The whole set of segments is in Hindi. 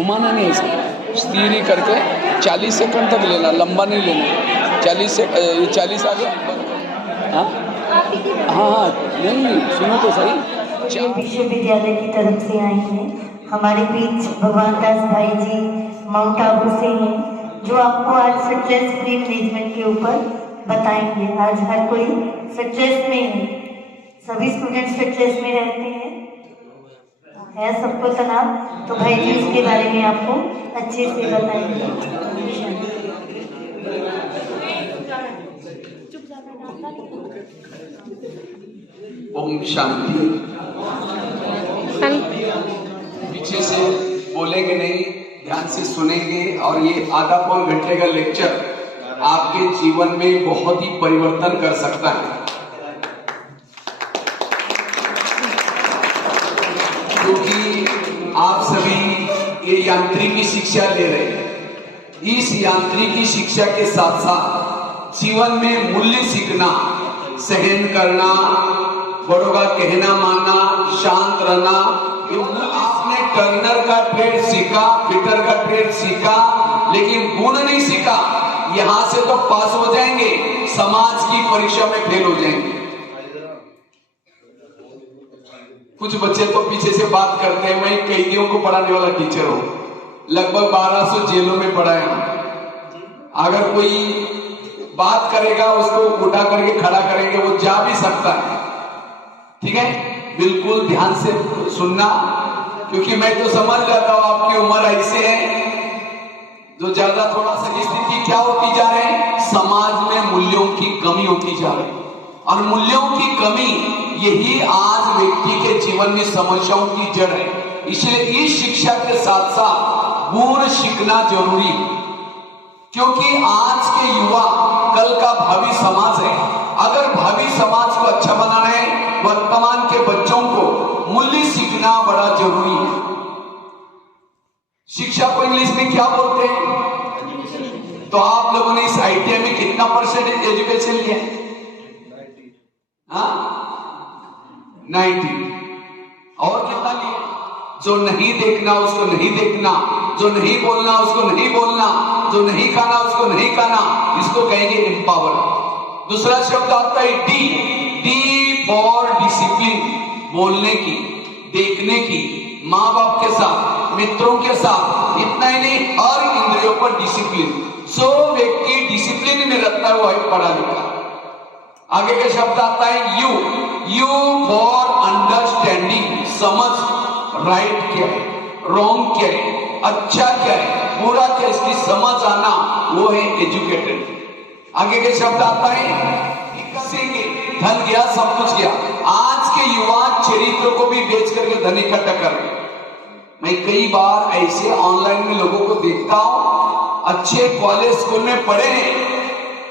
घुमाना नहीं है सर, स्थिर ही करके 40 सेकंड तक लेना, लंबा नहीं लेना। 40 से 40 आ गया। हाँ हाँ नहीं सुनो तो सही। विश्वविद्यालय की तरफ से आई हैं। हमारे बीच भगवान दास भाई जी माउंट आबू से हैं, जो आपको आज स्ट्रेस फ्री मैनेजमेंट के ऊपर बताएंगे। आज हर कोई स्ट्रेस में है, सभी स्टूडेंट स्ट्रेस में रहते हैं, है सबको तनाव, तो भाई जी इसके बारे में आपको अच्छे से बताएंगे। ओम शांति। पीछे से बोलेंगे नहीं, ध्यान से सुनेंगे और ये आधा पौन घंटे का लेक्चर आपके जीवन में बहुत ही परिवर्तन कर सकता है। क्योंकि आप सभी ये यांत्रिकी शिक्षा ले रहे हैं। इस यांत्रिकी शिक्षा के साथ साथ जीवन में मूल्य सीखना, सहन करना, बड़ों का कहना मानना, शांत रहना। आपने टर्नर का ट्रेड सीखा, फिटर का ट्रेड सीखा, लेकिन गुण नहीं सीखा। यहां से तो पास हो जाएंगे, समाज की परीक्षा में फेल हो जाएंगे। कुछ बच्चे तो पीछे से बात करते हैं, मैं कैदियों को पढ़ाने वाला टीचर हूं, लगभग 1200 जेलों में पढ़ाया। अगर कोई बात करेगा उसको उठा करके खड़ा करेंगे, वो जा भी सकता है। ठीक है, बिल्कुल ध्यान से सुनना, क्योंकि मैं तो समझ जाता हूं आपकी उम्र ऐसे है जो ज्यादा थोड़ा सा स्थिति क्या होती जा रही है, समाज में मूल्यों की कमी होती जा रही है। और मूल्यों की कमी यही आज व्यक्ति के जीवन में समस्याओं की जड़ है। इसलिए इस शिक्षा के साथ साथ गुण सीखना जरूरी है, क्योंकि आज के युवा कल का भावी समाज है। अगर भावी समाज को अच्छा बनाना है, वर्तमान के बच्चों को मूल्य सीखना बड़ा जरूरी है। शिक्षा को इंग्लिश में क्या बोलते हैं? तो आप लोगों ने इस ITI में कितना परसेंटेज एजुकेशन लिया? 90। और कितना लिया? जो नहीं देखना उसको नहीं देखना, जो नहीं बोलना उसको नहीं बोलना, जो नहीं खाना उसको नहीं खाना, इसको कहेंगे एम्पावर। दूसरा शब्द आता है डी फॉर डिसिप्लिन, बोलने की, देखने की, माँ बाप के साथ, मित्रों के साथ, इतना ही नहीं हर इंद्रियों पर डिसिप्लिन। जो व्यक्ति डिसिप्लिन में रहता है वो है पढ़ा लिखा। आगे का शब्द आता है यू फॉर अंडरस्टैंडिंग, समझ, राइट क्या है, रॉन्ग क्या है, अच्छा क्या है, बुरा क्या है, इसकी समझ आना, वो है एजुकेटेड। आगे के शब्द आता है धन गया सब कुछ गया। आज के युवा चरित्र को भी बेच करके धन इकट्ठा कर रहे। मैं कई बार ऐसे ऑनलाइन में लोगों को देखता हूं, अच्छे कॉलेज स्कूल में पढ़े हैं,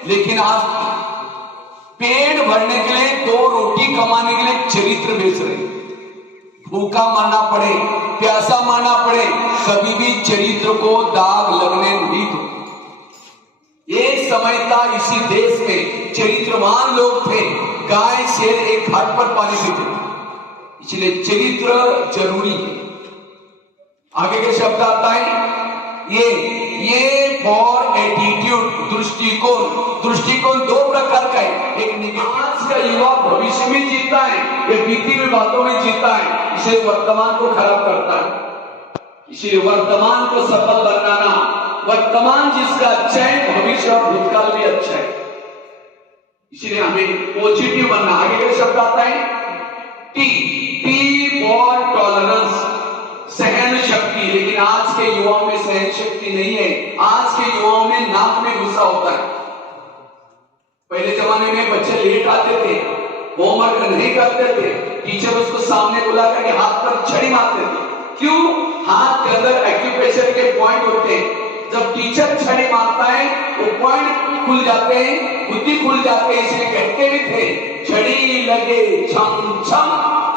लेकिन आज पेट भरने के लिए, 2 रोटी कमाने के लिए चरित्र बेच रहे। भूखा मरना पड़े, प्यासा मरना पड़े, कभी भी चरित्र को दाग लगने नहीं दो। एक समय था इसी देश में चरित्रवान लोग थे, गाय शेर एक घाट पर पानी पीते थे। इसलिए चरित्र जरूरी है। आगे के शब्द आता है ये फॉर एटीट्यूड, दृष्टिकोण 2 प्रकार का है। एक निगेटिव, आज का युवा भविष्य में जीता है, ये बीती हुई बातों में जीता है, इसे वर्तमान को खराब करता है। इसलिए वर्तमान को सफल बनाना, वर्तमान जिसका अच्छा है, भविष्य और भूतकाल भी अच्छा है, इसलिए हमें पॉजिटिव बनना। आगे का शब्द आता है टी फॉर टॉलरेंस, सहन शक्ति। लेकिन आज के युवाओं में सहन शक्ति नहीं है। आज के युवाओं में नाक में गुस्सा होता है। पहले जमाने में बच्चे लेट आते थे, होमवर्क नहीं करते थे, टीचर उसको सामने बुला करके हाथ पर छड़ी मारते थे। क्यों? हाथ के अंदर एक्यूप्रेशर के पॉइंट होते हैं। जब टीचर छड़ी मारता है वो पॉइंट खुल जाते हैं, बुद्धि खुल जाते हैं। इसलिए कहते भी थे छड़ी लगे छम छम,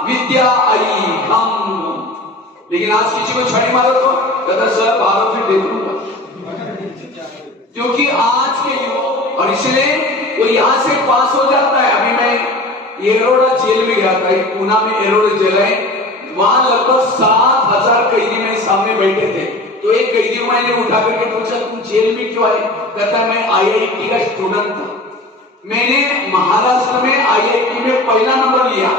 विद्या आई हम। लेकिन आज किसी को छड़ी मारो तो कहता सर बाहर फिर देख लूंगा, क्योंकि आज के युवा, और इसलिए वो यहां से पास हो जाता है। अभी मैं एरोड़ा जेल में गया था, पूना में एरोड़ा जेल है, वहां लगभग 7000 कैदी मेरे सामने बैठे थे। तो एक कैदी मैंने उठा करके पूछा तुम जेल में क्यों आए? कहता है मैं IIT का स्टूडेंट था, मैंने महाराष्ट्र में IIT में पहला नंबर लिया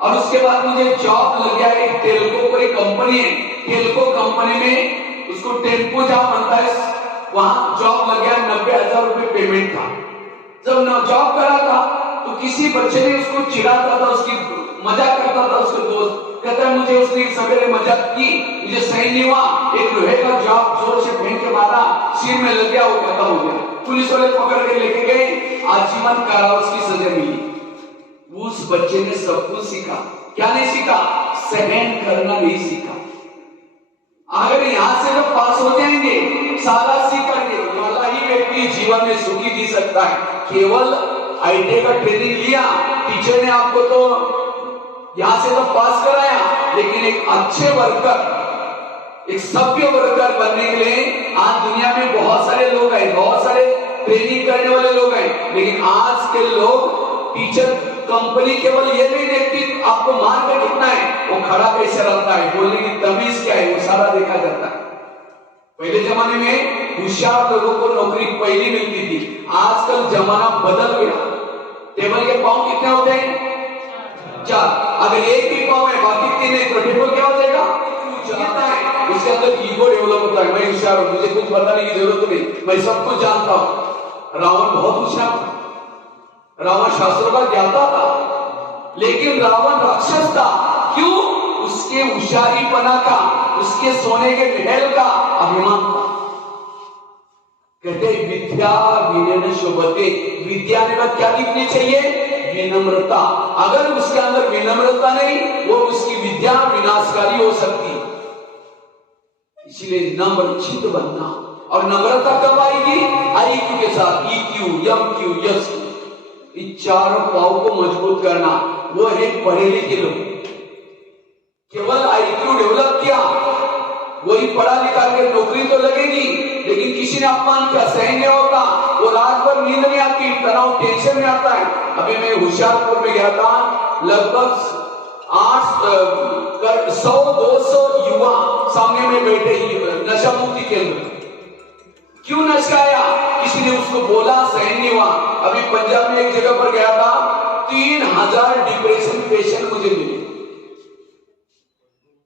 और उसके बाद मुझे जॉब लग गया। एक टेल्को कोई कंपनी है, टेल्को कंपनी में उसको टेम्पो जॉब बनता है, वहां जॉब लग गया। 90,000 रुपए पेमेंट था। जब जॉब करा था तो किसी बच्चे ने उसको चिढ़ाता था, उसकी मजाक करता था उसके दोस्त। कहता है मुझे उसने सवेरे मजाक की, मुझे सही नहीं हुआ, एक लोहे का जॉब जोर से फेंक के मारा, सिर में लग गया, वो खत्म हो गया। पुलिस वाले पकड़ के लेके गए, आजीवन कारावास की सजा मिली। उस बच्चे ने सब कुछ सीखा। क्या नहीं सीखा? सहन करना नहीं सीखा। अगर यहां से लोग पास हो जाएंगे, सारा सीखेंगे, वाला ही व्यक्ति जीवन में सुखी जी सकता है। केवल IIT का ट्रेनिंग लिया, टीचर ने आपको तो यहां से तो पास कराया, लेकिन एक अच्छे वर्कर, एक सभ्य वर्कर बनने के लिए आज दुनिया में बहुत सारे लोग हैं, बहुत सारे ट्रेनिंग करने वाले लोग हैं, लेकिन आज के लोग टीचर कंपनी केवल ये नहीं देखती आपको मार्क कितना है, वो खड़ा कैसे रहता है, बोलने की तमीज क्या है, वो सारा देखा जाता है। पहले जमाने में होशियार लोगों को नौकरी पहली मिलती थी, आजकल जमाना बदल गया। टेबल के पांव कितने होते हैं? 4। अगर एक ही पांव है बाकी 3 है तो टेबल क्या हो जाएगा? है। उसके अंदर ईगो डेवलप होता है, मैं होशियार हूं, मुझे कुछ बताने की जरूरत नहीं, मैं सब कुछ जानता हूं। रावण बहुत होशियार था, रावण शास्त्रों का ज्ञाता था, लेकिन रावण राक्षस था। क्यों? उसके होशियारीपना का, उसके सोने के महल का अभिमान था। कहते विद्या विनय शोभते, विद्या ने क्या दिखनी चाहिए? विनम्रता। अगर उसके अंदर विनम्रता नहीं, वो उसकी विद्या विनाशकारी हो सकती। इसलिए नम्र चित्त बनना, और नम्रता कब आएगी? IQ के साथ, EQ, MQ, SQ, इन चारों पाव को मजबूत करना। वो है पढ़े लिखे लोग। केवल IQ डेवलप किया, वही पढ़ा लिखा के नौकरी तो लगेगी, लेकिन किसी ने अपमान किया, सहन नहीं होता, वो रात भर नींद नहीं आती, तनाव टेंशन में आता है। अभी मैं होशियारपुर में गया था, लगभग 100-200 युवा सामने में बैठे ही नशा मुक्ति केंद्र। क्यों नशाया? किसी ने उसको बोला, सहन नहीं हुआ। अभी पंजाब में एक जगह पर गया था, 3000 डिप्रेशन पेशेंट मुझे मिले।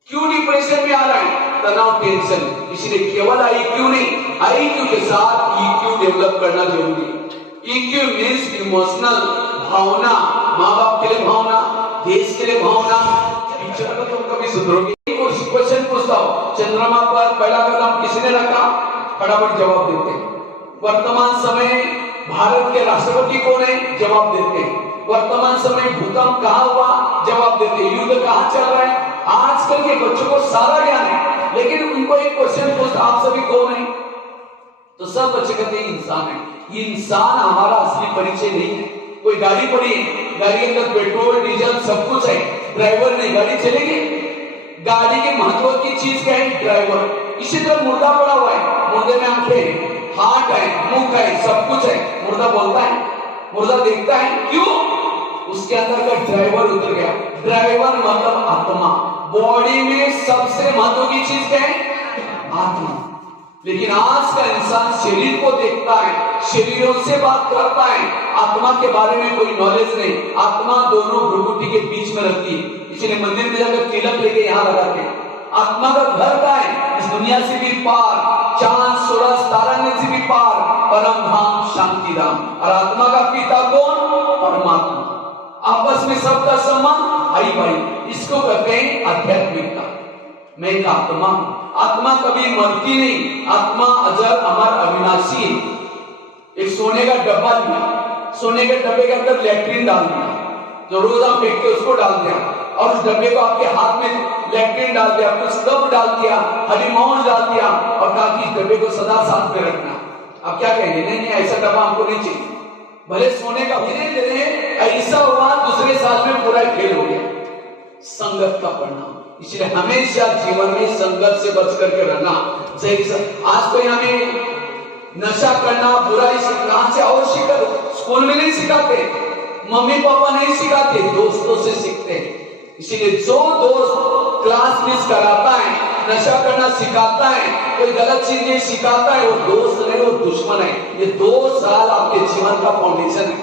क्यों डिप्रेशन में आ रहा है? तनाव, टेंशन। इसलिए केवल IQ नहीं, IQ के साथ EQ डेवलप करना जरूरी है। EQ मीन्स इमोशनल, भावना, माँ बाप के लिए भावना, देश के लिए भावना। टीचर को तुम कभी सुधरोगे? क्वेश्चन पूछता हूं, चंद्रमा पर पहला कदम किसने रखा? फटाफट जवाब देते हैं। वर्तमान समय भारत के राष्ट्रपति कौन है? जवाब देते हैं। वर्तमान समय भूकंप कहां हुआ? जवाब देते हैं। युद्ध कहां चल रहा है? आजकल के बच्चों को सारा ज्ञान है, लेकिन उनको एक क्वेश्चन पूछता, आप सभी कौन है? तो सब बच्चे कहते हैं इंसान है। ये इंसान हमारा असली परिचय नहीं है। कोई गाड़ी पड़ी है, गाड़ी के अंदर पेट्रोल डीजल सब कुछ है, ड्राइवर नहीं, गाड़ी चलेगी? गाड़ी के महत्व की चीज क्या है? ड्राइवर। इसी तरह मुर्दा पड़ा हुआ है, मुर्दे में आंखें, हाथ है, मुंह है, सब कुछ है, मुर्दा बोलता है, मुर्दा देखता है। क्यों? उसके अंदर का ड्राइवर उतर गया। ड्राइवर मतलब आत्मा। बॉडी में सबसे महत्व की चीज क्या है? आत्मा। लेकिन आज का इंसान शरीर को देखता है, शरीरों से बात करता है, आत्मा के बारे में कोई नॉलेज नहीं। आत्मा दोनों भ्रुकुटी के बीच में रहती है, इसलिए मंदिर में जाकर तिलक लेके यहाँ लगाते हैं। आत्मा का घर का है, इस दुनिया से भी पार, चांद सूरज ताराने से भी पार, परम धाम शांति धाम। और आत्मा का पिता कौन? परमात्मा। आपस में सबका संबंध भाई भाई, इसको कहते हैं आध्यात्मिकता। मैं एक आत्मा हूं। आत्मा कभी मरती नहीं, आत्मा अजर अमर अविनाशी है। एक सोने का डब्बा लिया, सोने के डब्बे के अंदर लैट्रिन डाल दिया, जो रोज आप फेंकते उसको डाल दिया, और उस डब्बे को आपके हाथ में लैट्रिन डाल दिया, कुछ कप डाल दिया, हरी मौज डाल दिया, और कहा कि इस डब्बे को सदा साथ में रखना। अब क्या कहेंगे? नहीं नहीं, ऐसा डब्बा हमको नहीं चाहिए। भले सोने का, धीरे धीरे ऐसा हुआ, दूसरे साल में पूरा फेल हो गया। संगत का परिणाम। इसलिए हमेशा जीवन में संगत से बच करके रहना। आज कोई हमें नशा करना, बुराई कहां से और सीखा? स्कूल में नहीं सिखाते, मम्मी पापा नहीं सिखाते, दोस्तों से सीखते हैं। इसलिए जो दोस्त क्लास मिस कराता है, नशा करना सिखाता है, कोई गलत चीजें सिखाता है, वो दोस्त नहीं, वो दुश्मन है। ये 2 साल आपके जीवन का फाउंडेशन है,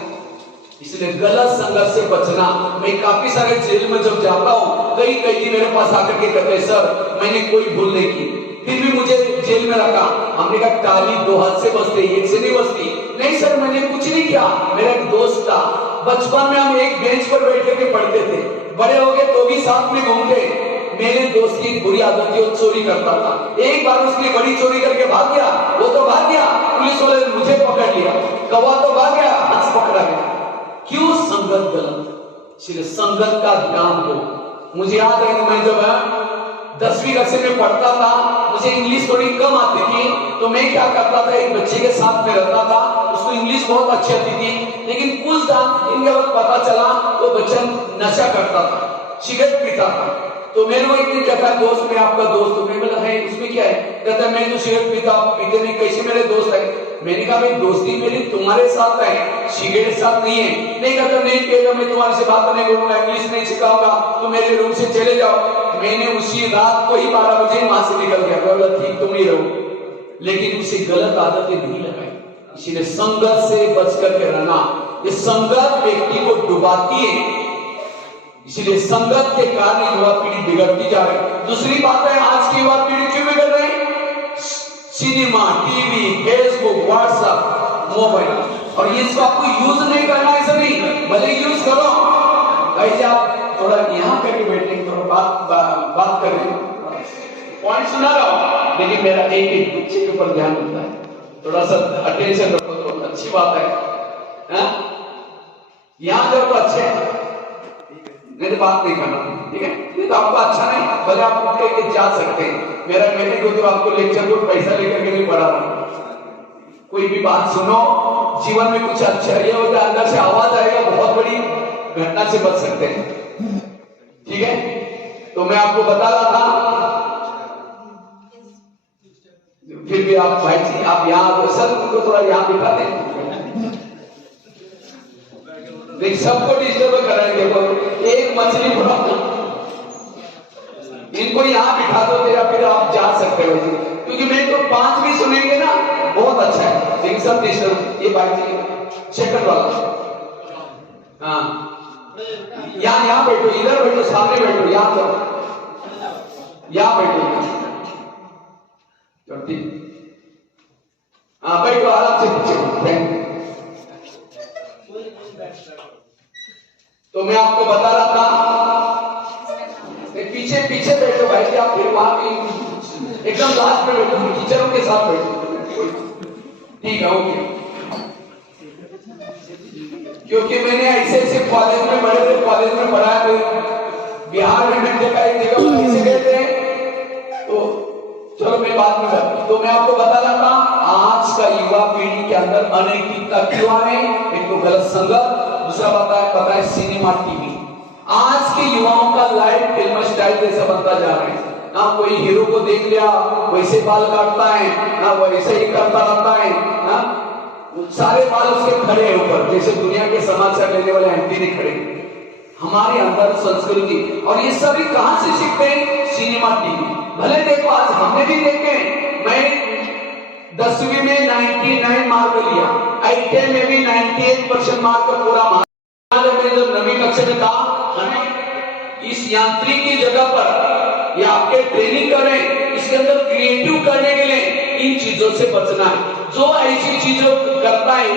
इसलिए गलत संगत से बचना। मैं काफी सारे जेल में जब जाता हूँ, कई कैदी मेरे पास आकर के कहते हैं, सर मैंने कोई भूल नहीं की, फिर भी मुझे जेल में रखा। हमने कहा ताली 2 हाथ से बजती, 1 से नहीं बजती। नहीं सर मैंने कुछ नहीं किया, मेरा एक दोस्त था, बचपन में हम एक बेंच पर बैठ के पढ़ते थे, बड़े हो गए तो भी साथ में घूमते। मेरे दोस्त की बुरी आदत थी, वो चोरी करता था। एक बार उसने बड़ी चोरी करके भाग गया, वो तो भाग गया, पुलिस वाले ने मुझे पकड़ लिया, कौवा तो भाग गया, हंस पकड़ा गया। क्यों? संगत गलत। इसलिए संगत का ध्यान दो। मुझे याद है मैं जब 10वीं कक्षा में पढ़ता था, मुझे इंग्लिश थोड़ी कम आती थी, तो मैं क्या करता था, एक बच्चे के साथ में रहता था, उसको इंग्लिश बहुत अच्छी आती थी, लेकिन कुछ दिन के बाद पता चला वो बच्चा नशा करता था, सिगरेट पीता था। तो मैंने वो एक दिन कहता है, दोस्त मैं आपका दोस्त हूँ। मैं बोला है उसमें क्या है? कहता है मैं तो सिगरेट पीते नहीं, कैसे मेरे दोस्त है? मैंने कहा भाई दोस्ती मेरी तुम्हारे साथ है, सिगरेट साथ नहीं है। नहीं कहता नहीं पिएगा, मैं तुम्हारे से बात नहीं करूंगा, इंग्लिश नहीं सिखाऊंगा, तुम मेरे रूम से चले जाओ। मैंने उसी रात को ही 12 बजे वहां से निकल गया। बोला ठीक तुम ही रहो, लेकिन उसे गलत आदतें नहीं लगाई। इसीलिए संगत से बच करके रहना। ये संगत व्यक्ति को डुबाती है, इसीलिए संगत के कारण युवा पीढ़ी बिगड़ती जा रही है। दूसरी बात है, आज की युवा पीढ़ी क्यों बिगड़ रही है? Cinema, TV, Facebook, WhatsApp, mobile, और ये इसको आपको यूज नहीं करना है, सभी भले यूज करो। भाई आप थोड़ा यहाँ करके बैठे, थोड़ा बात करें, पॉइंट सुना रहा हूं, लेकिन मेरा एक एक बच्चे के ऊपर ध्यान होता है, थोड़ा सा अटेंशन रखो तो अच्छी बात है। यहाँ जब तो अच्छे नहीं तो बात नहीं करना, ठीक है? ये तो आपको अच्छा नहीं, भले आप उठ के जा सकते हैं। मेरा मैंने को तो आपको लेक्चर को पैसा लेकर के नहीं पढ़ा रहा। कोई भी बात सुनो, जीवन में कुछ अच्छा ये होता है, अंदर से आवाज आएगा, बहुत बड़ी घटना से बच सकते हैं, ठीक है? तो मैं आपको बता रहा था, फिर भी आप भाई जी आप यहाँ सर उनको थोड़ा यहाँ बिठा दें, सबको डिस्टर्ब करेंगे। एक मछली इनको यहाँ बिठा दो तेरा, फिर आप जा सकते हो जी, क्योंकि मैं तो 5 भी सुनेंगे ना, बहुत अच्छा है, लेकिन सब डिस्टर्ब। ये भाई जी सेकंड वाला, हाँ यहाँ बैठो, इधर बैठो, सामने बैठो, यहाँ बैठो, ठीक, हाँ बैठो आराम से पीछे। तो मैं आपको बता रहा था, पीछे पीछे बैठो भाई जी, आप फिर वहां भी एकदम लास्ट में बैठो, टीचरों के साथ बैठो, ठीक है? ओके। क्योंकि मैंने ऐसे ऐसे कॉलेज में, बड़े बड़े कॉलेज में पढ़ा है, बिहार में मैंने देखा एक जगह पर ऐसे कहते हैं, तो चलो मैं बात में करता। तो मैं आपको बता रहा था, आज का युवा पीढ़ी के अंदर अनैतिकता क्यों है? एक तो गलत संगत, दूसरा पता है सिनेमा, टीवी। आज के युवाओं का लाइफ फिल्म स्टाइल जैसा बनता जा रहा है, ना कोई हीरो को देख लिया वैसे बाल काटता है, ना वैसे ही करता रहता है, ना सारे बाल उसके खड़े हैं ऊपर, जैसे दुनिया के समाचार लेने वाले एंटी नहीं खड़े। हमारे अंदर संस्कृति, और ये सभी कहां से सीखते हैं? Cinema, TV. भले देखो आज हमने भी देखे, मैं 10वीं में 99 मार्क लिया, 8th में भी 98% मार्क का पूरा मार्क। जब 9वीं कक्षा में था, हमें इस यांत्रिकी जगह पर या आपके ट्रेनिंग करें, इसके अंदर क्रिएटिव करने के लिए इन चीजों से बचना है। जो ऐसी चीजों करता है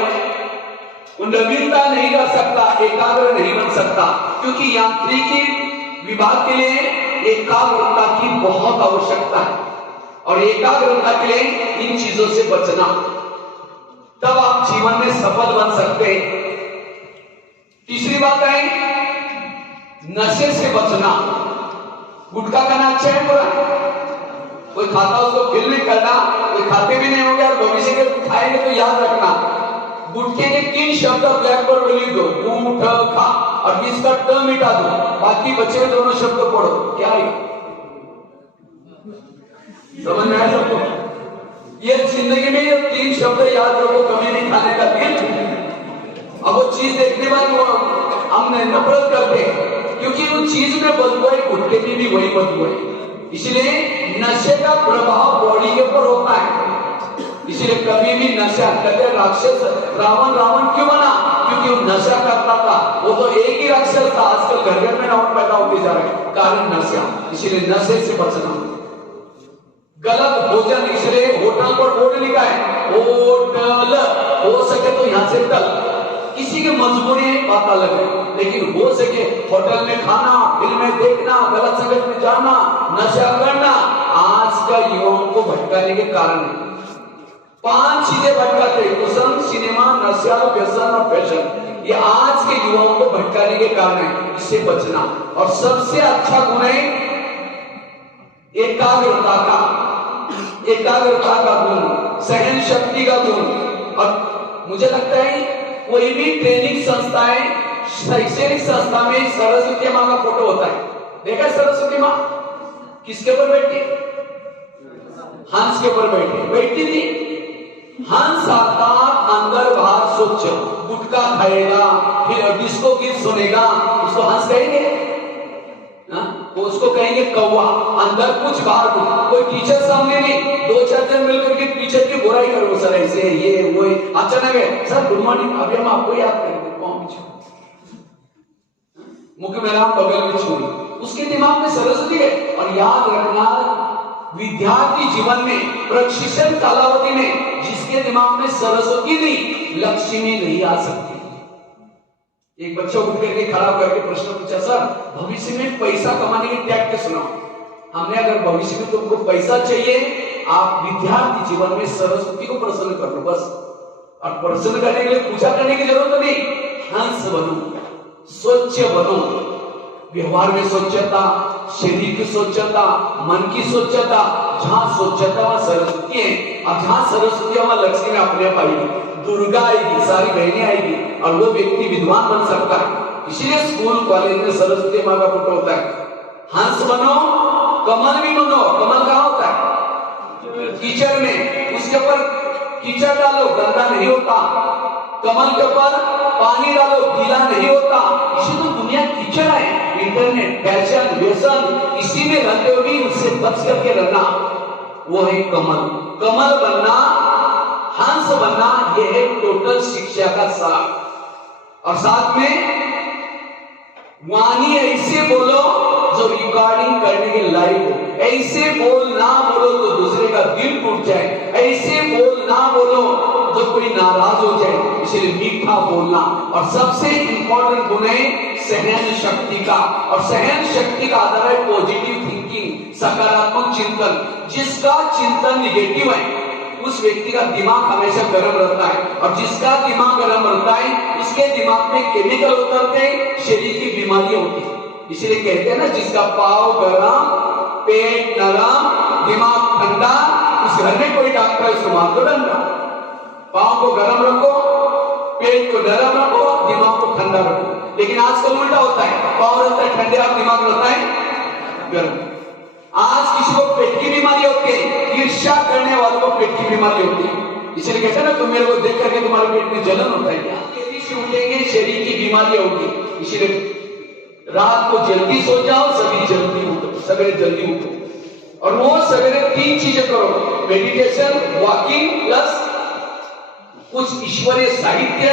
वो नवीनता नहीं कर सकता, एकाग्र नहीं बन सकता, क्योंकि यांत्रिकी विभाग के लिए एकाग्रता की बहुत आवश्यकता है, और एकाग्रता के लिए इन चीजों से बचना, तब आप जीवन में सफल बन सकते हैं। तीसरी बात है नशे से बचना। गुटखा खाना अच्छा है बुरा? कोई खाता उसको फिल नहीं करना, कोई खाते भी नहीं होंगे, और भविष्य के खाएंगे तो याद रखना, गुटखे के 3 शब्द ब्लैक बोर्ड पर लिख दो, गुट खा, और इसका ट मिटा दो, बाकी बचे हुए दोनों शब्द पढ़ो। क्या है? समझ में आया सबको? ये जिंदगी में ये 3 शब्द याद रखो, कभी नहीं खाने का दिल। अब वो चीज देखने बाद हम नफरत करते हैं, क्योंकि वो चीज में बदबू है, गुटखे की भी वही बदबू है। इसलिए नशे का प्रभाव बॉडी के ऊपर होता है। इसलिए कभी भी नशा करते राक्षस रावण क्यों बना? क्योंकि वो नशा करता था। वो तो एक ही राक्षस था, आजकल घर घर में रावण पैदा होते जा रहे हैं, कारण नशा। इसलिए नशे से बचना। गलत भोजन, इसलिए होटल पर बोर्ड लिखा है होटल, हो सके तो यहां से टल। किसी की मजबूरी है, बात अलग है, लेकिन हो सके होटल में खाना, फिल्में देखना, गलत संगत में जाना, नशा करना आज का युवाओं को भटकाने के कारण है। 5 चीजें भटकाते हैं, कुसंग, सिनेमा, नशा, व्यसन और फैशन। ये आज के युवाओं को भटकाने के कारण है, इससे बचना। और सबसे अच्छा गुण है एकाग्रता का गुण, सहन शक्ति का गुण। और मुझे लगता है कोई भी ट्रेनिंग संस्थाएं, शैक्षणिक संस्था में सरस्वती माँ का फोटो होता है। देखा सरस्वती माँ किसके ऊपर बैठी? हंस के ऊपर बैठी थी। हंस आता अंदर बाहर स्वच्छ, गुटखा खाएगा, फिर डिस्को गीत सुनेगा, उसको हंस कहेंगे? तो उसको कहेंगे कौवा। अंदर कुछ बाहर कुछ। कोई टीचर सामने नहीं, 2-4 जन मिलकर के टीचर की बुराई करो, सर ऐसे ये वो। अचानक है सर गुड मॉर्निंग, अभी हम आपको याद करेंगे, कौन पीछे मुख्य मेरा बगल में छोड़ी, उसके दिमाग में सरस्वती है। और याद रखना, विद्यार्थी जीवन में प्रशिक्षण कालावधि में जिसके दिमाग में सरस्वती नहीं, लक्ष्मी नहीं आ सकती। एक बच्चा उठ करके खड़ा करके प्रश्न पूछा, सर भविष्य में पैसा कमाने की टैक्टिक सुनाओ। हमने अगर भविष्य में तुमको पैसा चाहिए, आप विद्यार्थी जीवन में सरस्वती को प्रसन्न कर लो बस। और प्रसन्न करने के लिए पूजा करने की जरूरत नहीं, हंस बनो, स्वच्छ बनो, व्यवहार में स्वच्छता, शरीर की स्वच्छता, मन की स्वच्छता। जहां स्वच्छता वहां सरस्वती है, और जहां सरस्वती वहां लक्ष्मी अपने आप आएगी, दुर्गा आएगी, सारी बहनें आएगी, और वो व्यक्ति विद्वान बन सकता है। इसलिए स्कूल कॉलेज में सरस्वती माँ का फोटो होता है। हंस बनो, कमल भी बनो। कमल कहाँ होता है? कीचड़ में, उसके ऊपर कीचड़ डालो, गंदा नहीं होता। कमल के ऊपर पानी डालो, गीला नहीं होता। इसी तो दुनिया कीचड़ है। इंटरनेट, फैशन, व्यसन, इसी में रहते हुए भी उससे बच करके रहना, वो है कमल। कमल बनना, हंस बनना, यह है टोटल शिक्षा का सार। और साथ में वाणी ऐसे बोलो जो रिकॉर्डिंग करने के लायक हो। ऐसे बोल ना बोलो तो दूसरे का दिल टूट जाए। ऐसे बोल ना बोलो जो कोई नाराज हो जाए। इसलिए मीठा बोलना। और सबसे इंपॉर्टेंट गुण है सहन शक्ति का। और सहन शक्ति का आधार है पॉजिटिव थिंकिंग, सकारात्मक चिंतन। जिसका चिंतन निगेटिव है उस व्यक्ति का दिमाग हमेशा गर्म रहता है, और जिसका दिमाग गर्म रहता है उसके दिमाग में केमिकल उतरते हैं, शरीर की बीमारियां होती है। इसलिए कहते हैं ना, जिसका पाव गरम, पेट नरम, दिमाग ठंडा, उस घर में कोई डॉक्टर है उसको मार दो डंडा। पाव को गरम रखो, पेट को नरम रखो, दिमाग को ठंडा रखो। लेकिन आजकल उल्टा होता है, पाव रहता है ठंडे और दिमाग रहता है गर्म। आज किसी को पेट की बीमारी होती है, ईर्ष्या करने वालों को पेट की बीमारी होती है। इसलिए कहते हैं ना, तुम मेरे को देख करके तुम्हारे पेट में जलन होता है। तेजी से उठेंगे, शरीर की बीमारी होगी। इसलिए रात को जल्दी सो जाओ, सभी जल्दी उठो, सवेरे जल्दी उठो। और वो सवेरे 3 चीजें करो, मेडिटेशन, वॉकिंग प्लस कुछ ईश्वरीय साहित्य,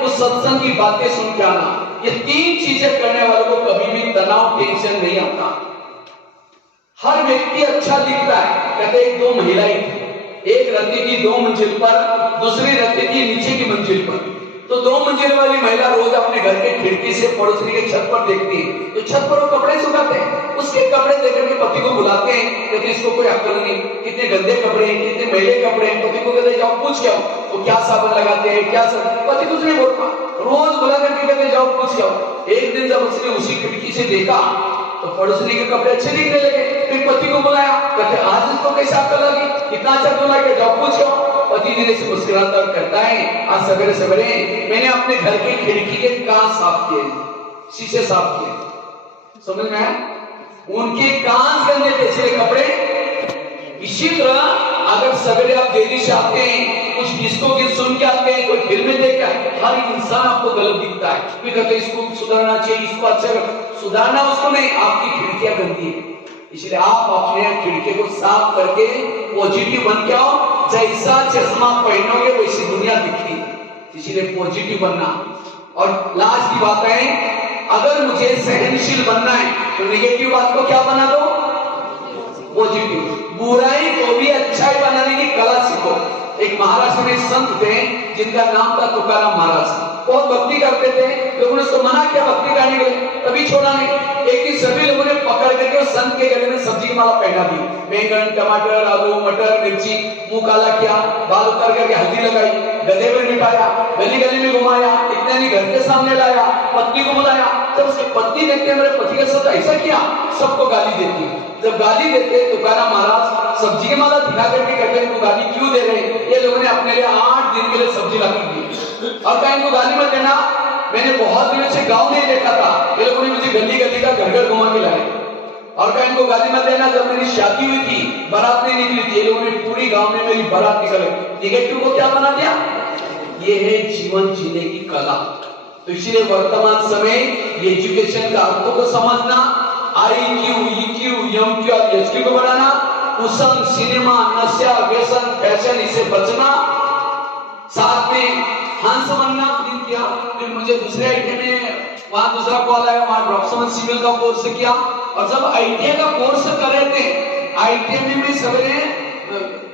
कुछ सत्संग की बातें सुन के आना। ये 3 चीजें करने वालों को कभी भी तनाव, टेंशन नहीं आता। हर व्यक्ति अच्छा दिखता है। कहते एक 2 महिलाएं थी, एक रहती थी 2 मंजिल पर, दूसरी रहती थी नीचे की मंजिल पर। तो 2 मंजिल वाली महिला रोज अपने घर के खिड़की से पड़ोसी के छत पर देखती है, तो छत पर वो कपड़े सुखाते हैं। उसके कपड़े देखकर के पति को बुलाते हैं, कहते इसको कोई अक्ल नहीं, कितने गंदे कपड़े हैं, कितने मैले कपड़े हैं। पति को कहते जाओ पूछ के आओ, वो क्या साबुन लगाते हैं, क्या सब। पति कुछ नहीं बोलता, रोज बुला करके कहते जाओ पूछ के आओ। एक दिन जब उसने उसी खिड़की से देखा तो पड़ोसी के कपड़े अच्छे दिखने लगे। फिर पति को बुलाया, कहते आज इसको कैसे अक्ल लगी, कितना अच्छा धुला के जाओ पूछ के आओ। पति धीरे से मुस्कुराता और कहता है, आज सवेरे सवेरे मैंने अपने घर की खिड़की के कांच साफ किए, शीशे साफ किए। समझ में आया? उनके कांच गंदे थे, इसलिए कपड़े। इसी तरह अगर सवेरे आप देरी से आते हैं, कुछ डिस्को गीत सुन के आते हैं, कोई फिल्में देख के, हर इंसान आपको गलत दिखता है। फिर कहते इसको सुधारना चाहिए, इसको अच्छा सुधारना उसको नहीं, आपकी खिड़कियां गंदी है। इसलिए आप अपने खिड़की को साफ करके पॉजिटिव बन के आओ। जैसा चश्मा पहनोगे वैसी दुनिया दिखती, इसलिए पॉजिटिव बनना। और लास्ट की बात है, अगर मुझे सहनशील बनना है तो नेगेटिव बात को क्या बना दो, पॉजिटिव। बुराई को भी अच्छाई बनाने की कला सीखो। एक महाराष्ट्र में संत थे जिनका नाम था तुकाराम महाराज। बहुत भक्ति करते थे, लोगों ने उसको मना किया भक्ति करने के लिए, तभी छोड़ा नहीं। एक दिन सभी लोगों ने पकड़ करके उस संत के गले में सब्जी की माला पहना दी। बैंगन, टमाटर, आलू, मटर, मिर्ची, मुंह काला किया, बाल उतार करके हल्दी लगाई, गले में बिठाया, गली गली में घुमाया, इतने नहीं घर के सामने लाया, पत्नी को बुलाया। जब उसकी पत्नी देखते मेरे पति के साथ ऐसा किया, सबको गाली देती। जब गाली देते तुकाराम महाराज सब्जी की माला दिखा करके कहते हैं इनको गाली क्यों दे रहे हैं? ये लोगों ने अपने लिए 8 दिन के लिए सब्जी ला कर दी और कहा इनको गाली मत देना, मैंने बहुत दिनों से गांव नहीं देखा था, ये लोगों ने मुझे गली गली का घर घर घुमा के लाए। और कहा इनको गाली मत देना, जब मेरी शादी हुई थी बारात नहीं निकली थी, ये लोगों ने पूरी गांव में मेरी बारात निकली। निगेटिव को क्या बना दिया? ये है जीवन जीने की कला। तो इसलिए वर्तमान समय एजुकेशन का अर्थ को समझना, IQ, EQ, MQ और HQ को बढ़ाना, कुसंग, सिनेमा, नशा, व्यसन, फैशन इसे बचना, साथ में हंस बनना प्लीज किया। फिर मुझे दूसरे आईटी में वहां दूसरा कॉल आया, वहां ड्रॉपसमन सिविल का कोर्स किया। और जब आईटीआई का कोर्स कर रहे थे, आईटीआई में मैं सवेरे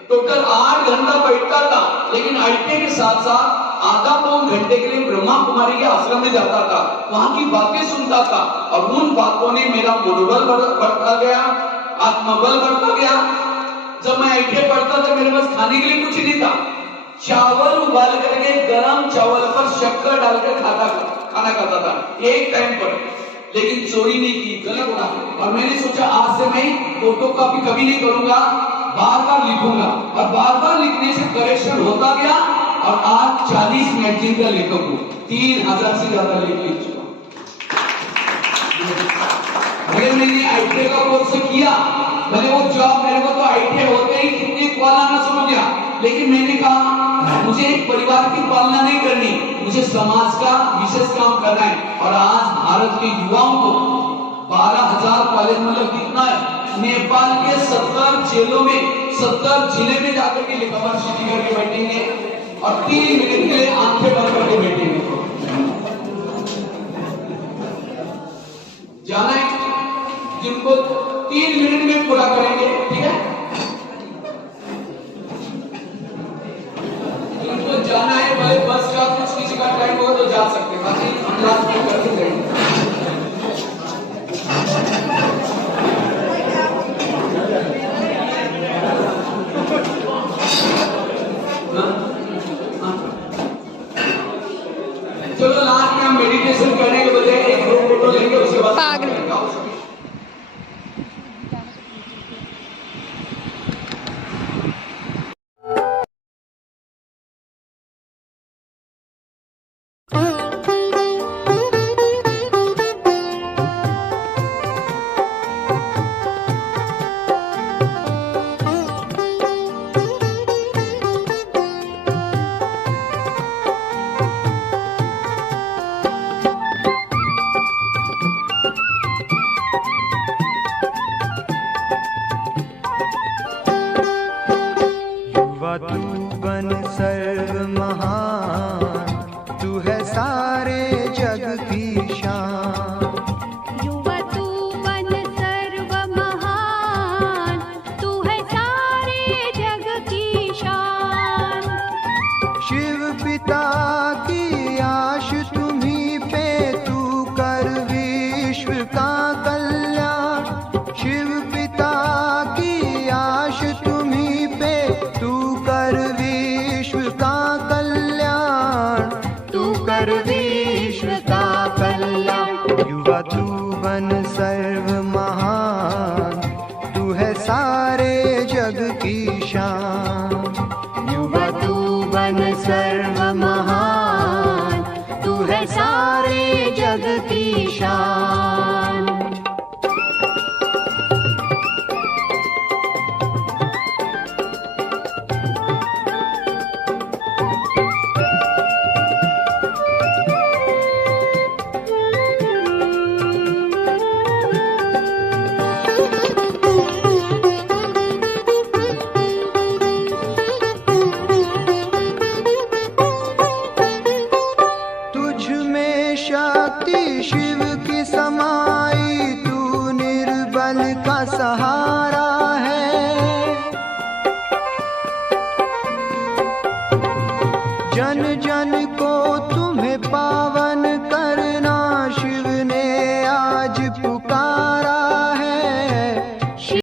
टोटल 8 घंटा बैठता था, लेकिन आईटीआई के साथ साथ आधा पौन घंटे के लिए ब्रह्मा कुमारी के आश्रम में जाता था, वहां की बातें सुनता था। और उन बातों ने मेरा मनोबल बढ़ता गया, आत्मबल बढ़ता गया। जब मैं आईटीआई पढ़ता था मेरे पास खाने के लिए कुछ नहीं था, चावल उबाल करके गरम चावल पर शक्कर डालकर खाना खाता था एक टाइम पर, लेकिन चोरी नहीं की, गलत था। और मैंने सोचा आज से मैं फोटो कॉपी कभी नहीं करूंगा, बार बार लिखूंगा। और बार बार लिखने से करेक्शन होता गया और आज 40 मैगजीन का लेखक हूं, 3000 से ज्यादा लेख लिख चुका। अगर मैंने आईटीआई का कोर्स किया, मैंने वो जॉब, मेरे को तो आईटीआई होते ही कितनी कॉल आना शुरू किया, लेकिन मैंने कहा मुझे एक परिवार की पालना नहीं करनी, मुझे समाज का विशेष काम करना है। और आज भारत के युवाओं को 12,000 कॉलेज, मतलब कितना है, नेपाल के 70 जेलों में 70 जिले में जाकर के लिखावट सीधी करके बैठेंगे और 3 मिनट के लिए आंखें बंद करके बैठेंगे। जाना है जिनको 3 मिनट में पूरा करेंगे, ठीक है? जिनको जाना है, भले बस का कुछ किसी का टाइम हो तो जा सकते, बाकी हम लास्ट में करके जाएंगे। चलो लास्ट में हम मेडिटेशन करने के बजाय एक ग्रुप फोटो लेंगे, उसके बाद तू बन सर्व महान, तू है सारे जग की शान। युवा तू बन सर्व महान, तू है सारे जग की शान। शिव पिता की आश तुम्हीं पे, तू कर विश्व का कल्याण। शिव पिता की आश तुम्हीं पे, तू कर विश्व का कल्याण, तू कर विश्व का कल्याण। युवा तू बन सर्व महान, तू है सारे जग की शान। युवा तू बन सर्व महान, तू है सारे जग की शान। बल का सहारा है। जन जन को तुम्हें पावन